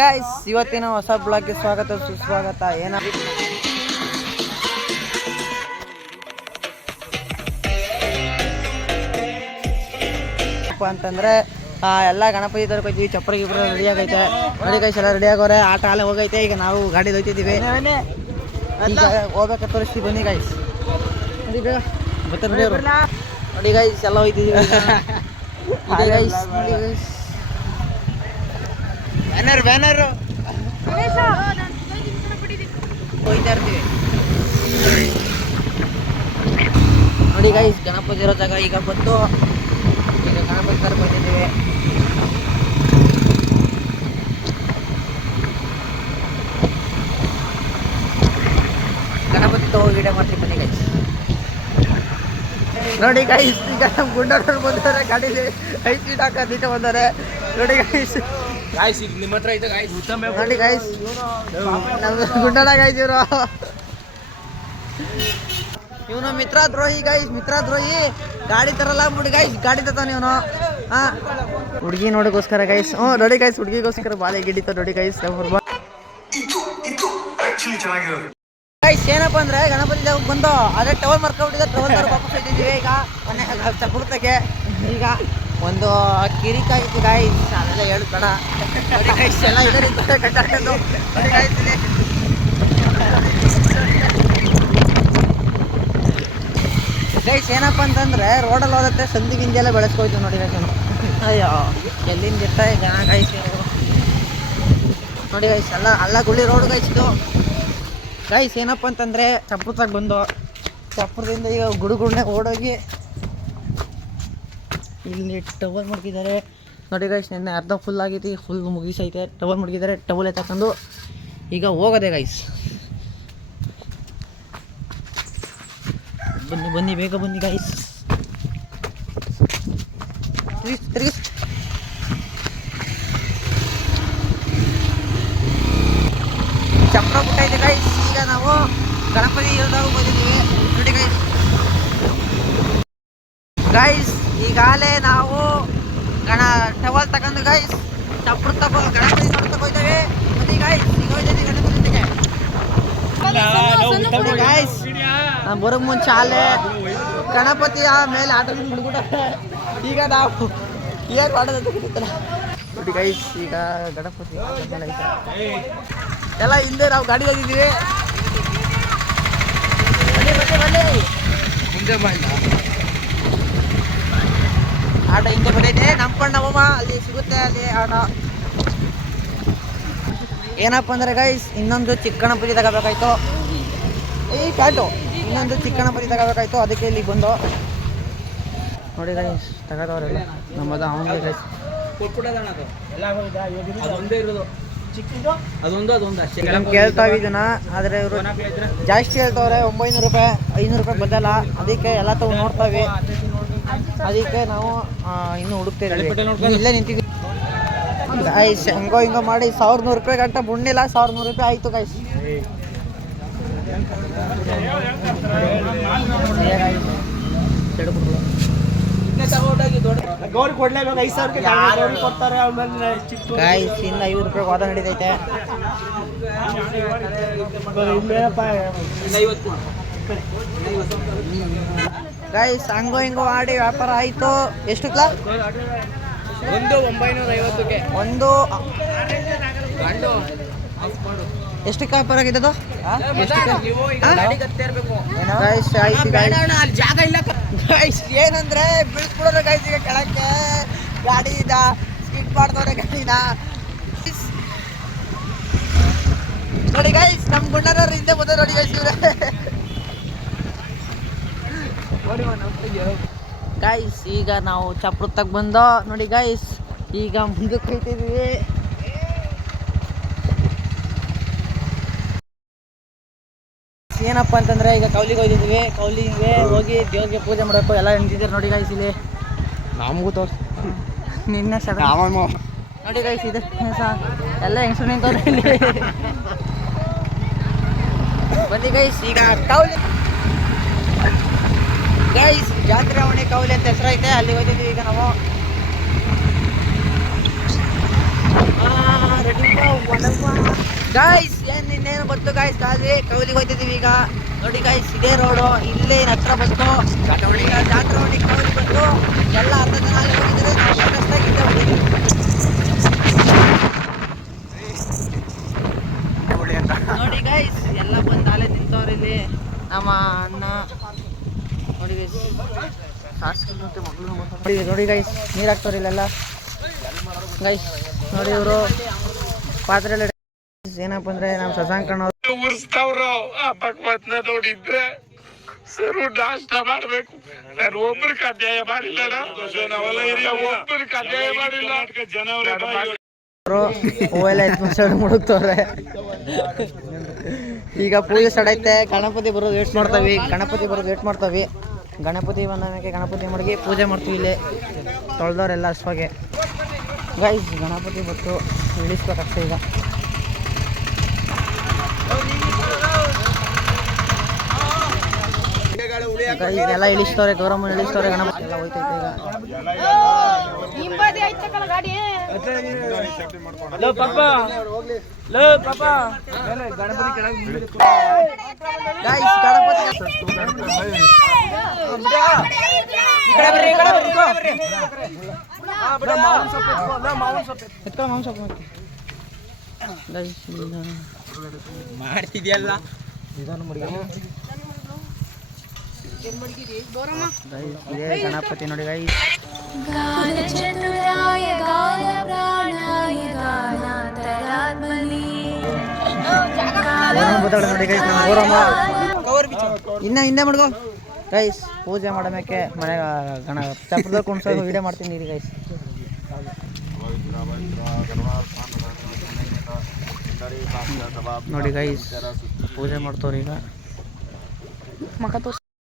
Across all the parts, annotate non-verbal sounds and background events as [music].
Guys ಇವತ್ತಿನ ಹೊಸ ಬ್ಲಾಗ್ಗೆ ಸ್ವಾಗತ ಸುಸ್ವಾಗತ. ಏನ ಏನಪ್ಪ ಅಂತಂದ್ರೆ ಎಲ್ಲ ಗಣಪತಿ ತರಕ್ ಹೋಯ್ತೀವಿ ಚಪ್ಪರ ರೆಡಿ ಆಗೈತೆ. ರೆಡಿ ಗೈಸ್ ಎಲ್ಲ ರೆಡಿ ಆಗೋರೆ. ಆಟ ಅಲ್ಲೇ ಹೋಗೈತೆ. ಈಗ ನಾವು ಗಾಡಿ ಹೋಯ್ತಿದ್ದೀವಿ ಹೋಗ್ಬೇಕ ತೋರಿಸಿ ತೋರಿಸ್ತೀವಿ. ಬನ್ನಿ ಗೈಸ್ ನೋಡಿ. ಗೈಸ್ ಎಲ್ಲ ಗೈಸ್ [laughs] ಬ್ಯಾನರ್ ಬ್ಯಾನರ್ ಹೋಗ್ತಾ ಇರ್ತೀವಿ. ನೋಡಿ ಗೈಸ್ ಗಣಪತಿ ಇರೋ ಜಾಗ ಈಗ ಬಂದು ಈಗ ಗಣಪತಿ ತರ ಬಂದಿದ್ದೀವಿ. ಗಣಪತಿ ತಗೋ ವಿಡಿಯೋ ಮಾಡ್ತೀವಿ ಬನ್ನಿ ಗೈಸ್ ನೋಡಿ ಗೈಸ್ ಈಗ ನಮ್ಮ ಗುಂಡರು ಬಂದರೆ ಗಾಡೀಲಿ ಐದು ಸೀಟ್ ಹಾಕೋದಿಟ್ಟು ಬಂದರೆ ನೋಡಿ ಗೈಸ್ ಗಾಯ್ಸ್ ಈಗ ನಿಮ್ಮ ಹತ್ರ ಐತೆ ಗಾಯ್ಸ್ ಉತ್ತಮ ನೋಡಿ ಗಾಯ್ಸ್ ಗುಂಡಲ ಗೈಸ್ ಇವರು. ಇವನು ಮಿತ್ರ ದ್ರೋಹಿ ಗೈಸ್ ಮಿತ್ರ ದ್ರೋಹಿ ಗಾಡಿ ತರಲ್ಲ ಬಿಡಿ ಗಾಯ್ಸ್ ಗಾಡಿ ತತಾನ ಇವನು. ಹಾ. ಹುಡುಗಿ ನೋಡೋಕ್ಕೋಸ್ಕರ ಗೈಸ್ ಹ್ಞೂ ನೋಡಿ ಗೈಸ್ ಹುಡುಗಿಗೋಸ್ಕರ ಬಾಲೆ ಗಿಡಿತ ನೋಡಿ ಗೈಸ್ ಗೈಸ್ ಏನಪ್ಪ ಅಂದ್ರೆ ಗಣಪತಿ ದೇವ್ ಬಂದು ಅದೇ ಟವಲ್ ಮರ್ಕೊಂಡ್ಬಿಟ್ಟಿದೆ. ಟವಲ್ ತರ ವಾಪಸ್ ಹೋಯ್ತಿದ್ದೀವಿ ಈಗ. ಮನೆ ಚಪುರ್ತಕ್ಕೆ ಈಗ ಒಂದು ಕಿರಿಕಾಯಿ ಕಾಯಿ ಅದೆಲ್ಲ ಹೇಳ್ಬೇಡ. ನೋಡಿ ಗೈಸ್ ಏನಪ್ಪ ಅಂತಂದ್ರೆ ರೋಡಲ್ಲಿ ಹೋದತ್ತೆ ಸಂಧಿ ಗಿಂಜಿ ಎಲ್ಲ ಬೆಳೆಸ್ಕೋಯ್ತು ನೋಡಿ ಗೈಸ್ ಅಯ್ಯೋ, ಎಲ್ಲಿಂದ ಇರ್ತ ಈಗ ಗೈಸ್ ನೋಡಿ ಗೈಸ್ ಎಲ್ಲ ಅಲ್ಲ ಗುಳಿ ರೋಡ್ ಗೈಸ್ ಗೈಸ್ ಏನಪ್ಪ ಅಂತಂದ್ರೆ ಚಪ್ಪರ್ದಾಗ ಬಂದು, ಚಪ್ಪರದಿಂದ ಈಗ ಗುಡುಗುಡನೆ ಓಡೋಗಿ ಇಲ್ಲಿ ಟವಲ್ ಮಡಗಿದ್ದಾರೆ ನೋಡಿ ಗೈಸ್ ನಿನ್ನೆ ಅರ್ಧ ಫುಲ್ ಆಗೈತಿ ಫುಲ್ ಮುಗಿಸೈತೆ. ಟವಲ್ ಮಡಗಿದ್ದಾರೆ ಟವಲ್ ಎತ್ತಕೊಂಡು ಈಗ ಹೋಗೋದೆ ಗೈಸ್ ಬನ್ನಿ ಬನ್ನಿ, ಬೇಗ ಬನ್ನಿ ಗೈಸ್ ತಿರುಗಿಸ್ ಚಪ್ರ ಬಿಟ್ಟೈತೆ ಗೈಸ್ ಈಗ ನಾವು ಗಣಪತಿ ಬಂದಿದ್ದೀವಿ. ನೋಡಿ ಗೈಸ್ ಗೈಸ್ ಈಗಾಗಲೇ ನಾವು ಗಣ ಟವಲ್ ತಗೊಂಡು ಗೈಸ್ ಚಪ್ರ ತಗೋ ಗಣಪತಿ ನೋಡ್ತಾ ಹೋಯ್ತೇವೆ ಬನ್ನಿ ಗೈಸ್ ಈಗ ಹೋಯ್ತೈತಿ ಗಣಪತಿ ಜೊತೆಗೆ. ನಾನು ಬರೋಕ್ ಮುಂಚೆ ಅಲ್ಲೇ ಗಣಪತಿಯ ಮೇಲೆ ಆಟ ಬಿಡ್ಬಿಟ್ಟ. ಈಗ ನಾವು ಏನು ಮಾಡೋದಂತ ಗೊತ್ತಿಲ್ಲ ನೋಡಿ ಗೈಸ್ ಈಗ ಗಣಪತಿ. ಎಲ್ಲ ಹಿಂದೆ ನಾವು ಗಾಡಿ ಹೋಗಿದ್ದೀವಿ. ಬನ್ನಿ ಬನ್ನಿ ಬನ್ನಿ. ಮುಂದೆ ಬಂದ ಆಟ ಹಿಂದೆ ಬರೈತೆ ನಂಬ್ಕೊಂಡು ನಮ್ಮಮ್ಮ ಅಲ್ಲಿ ಸಿಗುತ್ತೆ, ಅಲ್ಲಿ ಆಟ. ಏನಪ್ಪ ಅಂದ್ರೆ ಗೈಸ್ ಇನ್ನೊಂದು ಪೂಜೆ ತಗೋಬೇಕಾಯ್ತು. ಈ ಕ್ಯಾಟು ಇನ್ನೊಂದು ಚಿಕ್ಕಣ ಪೂಜೆ ತಗೋಬೇಕಾಯ್ತು. ಅದಕ್ಕೆ ಇಲ್ಲಿ ಬಂದು. ನೋಡಿ ಗೈಸ್ ತಗೋದವ್ರೆಲ್ಲ. ನಮ್ಮದು ಅವನಿಗೆ ಗೈಸ್ ಕೇಳ್ತಾ ಇದನ್ನ ಆದ್ರೆ ಇವರು ಜಾಸ್ತಿ ಹೇಳ್ತಾವ್ರೆ, ಒಂಬೈನೂರು ರೂಪಾಯಿ, ಐನೂರು ರೂಪಾಯಿ ಬದಲ ಅದಕ್ಕೆ ಎಲ್ಲ ತಗೊಂಡು ನೋಡ್ತಾವೆ ಅದಕ್ಕೆ ನಾವು ಇನ್ನು ಹುಡುಕ್ತಾ ಇಲ್ಲೇ ನಿಂತಿದ್ವಿ. ಗಾಯ್ಸ್ ಹೆಂಗೋ ಹಿಂಗೋ ಮಾಡಿ ಸಾವಿರದ ನೂರು ರೂಪಾಯಿ ಗಂಟ ಬುಣ್ಣಿಲ್ಲ ಸಾವಿರದ ನೂರು ರೂಪಾಯಿ ಆಯ್ತು ಗಾಯ್ಸ್ ಸಾವಿರ ಗಾಯ್ಸ್ ಇನ್ನು ಐವತ್ತು ರೂಪಾಯಿ ವಾದ ನಡೀತೈತೆ. ಐವತ್ತು ಗಾಯ್ಸ್ ಹಂಗೋ ಹಿಂಗೋ ಮಾಡಿ ವ್ಯಾಪಾರ ಆಯ್ತು. ಎಷ್ಟು ಕ್ಲಾ? ಒಂದು ಒಂಬೈನೂರ ಐವತ್ತಕ್ಕೆ ಒಂದು ಎಷ್ಟು ಎಷ್ಟಕ್ಕೆ ವ್ಯಾಪಾರ ಕಟ್ತಾ ಇರ್ಬೇಕು. ಗಾಯ್ಸ್ ಆಯ್ತು ಜಾಗ ಇಲ್ಲ. ಗೈಸ್ ಏನಂದ್ರೆ ಬೀಳ್ಸ್ಬಿಡೋರು ಗೈಸ್ ಈಗ ಕೆಳಕ್ಕೆ. ಗಾಡಿ ಇದ ಸ್ಕಿಟ್ ಮಾಡ್ದವ್ರೆ ಗಾಡಿನ. ನೋಡಿ ಗೈಸ್ ನಮ್ಮ ಗುಂಡನವ್ರು ಹಿಂದೆ ಬಂದ ನೋಡಿ ಗೈಸ್ ಇವ್ರೆ. ಗೈಸ್ ಈಗ ನಾವು ಚಪ್ರತ್ತಾಗ ಬಂದೋ. ನೋಡಿ ಗೈಸ್ ಈಗ ಮುಂದಕ್ಕೆ ಹೋಯ್ತಿದ್ವಿ ಏನಪ್ಪ ಅಂತಂದ್ರೆ ಈಗ ಕೌಲಿಗೆ ಹೋಗಿದ್ವಿ ಕೌಲಿಗೆ ಹೋಗಿ ದೇವ್ರಿಗೆ ಪೂಜೆ ಮಾಡಬೇಕು. ಎಲ್ಲ ನಿಂತಿದ್ದಾರೆ ನೋಡಿ ಗಾಯ್ಸ್ ಇಲ್ಲಿ. ನಮಗೂ ತೋರ್ಸ್. ನಿನ್ನೆ ಸಡ ನೋಡಿ ಗೈಸ್ ಇದೆ ಎಲ್ಲ ಹೆಂಗಸರು ನಿಂತವ್ರೆ ಇಲ್ಲಿ. ಬನ್ನಿ ಗೈಸ್ ಈಗ ಕೌಲಿ ಗೈಸ್ ಜಾತ್ರೆ ಅವಣಿ ಕೌಲಿ ಅಂತ ಹೆಸರೈತೆ ಅಲ್ಲಿ ಹೋಗಿದ್ದೀವಿ ಈಗ ನಾವು. ಗಾಯ್ಸ್ ಏನ್ ಇನ್ನೇನು ಬಂತು ಗಾಯ್ಸ್ ಕಾದ್ವಿ ಕೌಲಿಗೆ ಹೋಗ್ತಿದೀವಿ ಈಗ. ನೋಡಿ ಗಾಯ್ಸ್ ಇದೇ ರೋಡು ಇಲ್ಲೇ ಹತ್ರ ಬಂತು? ಜಾತ್ರೆ ಅವಣಿ ಕೌಲಿ ಬಂತು. ಎಲ್ಲ ಅರ್ಧ ಜನ ಅಲ್ಲಿ ಹೋಗಿದ್ದಾರೆ. ನೋಡಿ ಗೈಸ್ ಎಲ್ಲ ಬಂದು ಅಲ್ಲೇ ಇಲ್ಲಿ. ನಮ್ಮ ಅಣ್ಣ. ನೋಡಿ ಗೈಸ್ ನೋಡಿ ನೋಡಿ ಗೈಸ್ ನೀರು ಇಲ್ಲೆಲ್ಲ. ಗೈಸ್ ನೋಡಿ ಇವರು ಪಾತ್ರೆ ಏನಪ್ಪ ಅಂದ್ರೆ ನಮ್ಮ ಸಸಾಂಕ ಉರ್ಸ್ತಾವ್ರ ಆ ಭಗವತ್ನ ನೋಡಿದ್ರೆ ಸರು ನಾಷ್ಟ ಮಾಡ್ಬೇಕು. ನಾನು ಮಾಡಿಲ್ಲ. ಮಾಡಿಲ್ಲ ಹೂವೆಲ್ಲ ಎತ್ಕೊಂಡು ಮುಡುಕ್ತವ್ರೆ ಈಗ ಪೂಜೆ ಸ್ಟಾರ್ಟ್ ಐತೆ. ಗಣಪತಿ ಬರೋದು ವೇಟ್ ಮಾಡ್ತಾವಿ. ಗಣಪತಿ ಬರೋದು ವೇಟ್ ಮಾಡ್ತಾವಿ. ಗಣಪತಿ ಬಂದ ಮೇಲೆ ಗಣಪತಿ ಮಡಗಿ ಪೂಜೆ ಮಾಡ್ತೀವಿ ಇಲ್ಲಿ. ತೊಳೆದವ್ರೆಲ್ಲ ಅಷ್ಟವಾಗೆ. ಗೈಸ್ ಗಣಪತಿ ಬತ್ತು ಇಳಿಸ್ಬೇಕಷ್ಟೇ ಈಗ. ಎಲ್ಲ ಇಳಿಸ್ತವ್ರೆ ಗೌರಮ್ಮ ಇಳಿಸ್ತವ್ರೆ ಗಣಪತಿ ಎಲ್ಲ ಹೋಯ್ತೈತೆ ಈಗ. ಮಾವಿನ ಸೊಪ್ಪು. Guys, ನಿಧಾನ. ಮಾಡ್ತಿದ್ಯಲ್ಲ? Guys, ಗಣಪತಿ ನೋಡಿ ಗಾಯಿ ಗಾನ ಪ್ರಾಣಾಯ ನೋಡಿ ಗೈಸ್ ಇನ್ನ ಹಿಂದೆ ಮಡ್ಗೋ ಗೈಸ್ ಪೂಜೆ ಮಾಡೋದಕ್ಕೆ ಮನೆ ಗಣ ಚಪ್ರದಲ್ಲಿ ಕುಣ್ಸೋದು ವಿಡಿಯೋ ಮಾಡ್ತೀನಿ ನೀರಿ ಗೈಸ್ ನೋಡಿ ಗೈಸ್ ಪೂಜೆ ಮಾಡ್ತವ್ರು ಈಗ. ಮಕ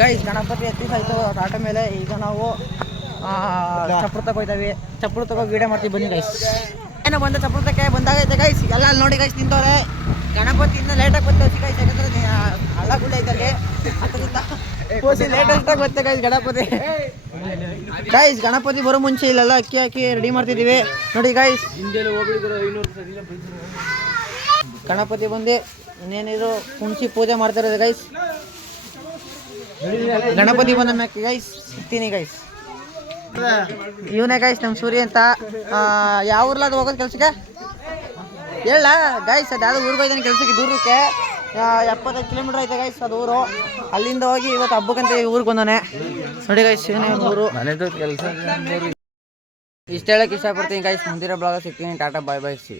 ಗೈಸ್ ಗಣಪತಿ ಎತ್ತಿ ಸಾಯ್ತು ಆಟ ಮೇಲೆ ಈಗ ನಾವು ಚಪ್ಪರು ತಗೋಯ್ತಾವೆ ಚಪ್ಪರು ತಗೋ ವಿಡಿಯೋ ಮಾಡ್ತೀವಿ ಬನ್ನಿ ಗೈಸ್ ಏನೋ ಬಂದ ಬಂದಾಗ ಬಂದಾಗೈತೆ ಗೈಸ್ ಎಲ್ಲ ಅಲ್ಲಿ ನೋಡಿ ಗೈಸ್ ನಿಂತವ್ರೆ. ಗಣಪತಿ ಇನ್ನ ಲೇಟಾಗಿ ಬರ್ತೀವಿ ಗೈಸ್ ಯಾಕಂದ್ರೆ ಹಳ್ಳ ಗುಳ್ಳ ಇದ್ದಲ್ಲಿ ಅದರಿಂದ ಲೇಟೆಸ್ಟಾಗಿ ಬರುತ್ತೆ ಗೈಸ್ ಗಣಪತಿ. ಗೈಸ್ ಗಣಪತಿ ಬರೋ ಮುಂಚೆ ಇಲ್ಲೆಲ್ಲ ಅಕ್ಕಿ ಹಾಕಿ ರೆಡಿ ಮಾಡ್ತಿದ್ದೀವಿ. ನೋಡಿ ಗೈಸ್ ಗಣಪತಿ ಬಂದು ಇನ್ನೇನಿದ್ರು ಕುಣಿಸಿ ಪೂಜೆ ಮಾಡ್ತಿರೋದು ಗೈಸ್ ಗಣಪತಿ ಬಂದ ಮ್ಯಾಕೆ ಗೈಸ್ ಸಿಗ್ತೀನಿ ಗೈಸ್ ಇವನೇ ಗೈಸ್ ನಮ್ಮ ಸೂರ್ಯ ಅಂತ. ಯಾವ ಊರ್ಲ ಅದು ಹೋಗೋದು ಕೆಲ್ಸಕ್ಕೆ? ಹೇಳ ಗೈಸ್ ಅದು ಯಾವ್ದು ಊರಿಗೆ ಹೋಯ್ತಾನೆ ಕೆಲ್ಸಕ್ಕೆ ದೂರಕ್ಕೆ. ಎಪ್ಪತ್ತೈದು ಕಿಲೋಮೀಟರ್ ಐತೆ ಗೈಸ್ ಅದು ಊರು. ಅಲ್ಲಿಂದ ಹೋಗಿ ಇವತ್ತು ಹಬ್ಬಕ್ಕಂತ ಊರಿಗೆ ಬಂದಾನೆ ನೋಡಿ ಗೈಸ್ ಇವನೇ ಊರು. ಕೆಲಸ ಇಷ್ಟ ಹೇಳಕ್ಕೆ ಇಷ್ಟಪಡ್ತೀನಿ ಗೈಸ್ ಮುಂದಿರೋ ಬ್ಲಾಗ ಸಿಗ್ತೀನಿ. ಟಾಟಾ ಬಾಯ್ ಬಾಯ್ ಸಿ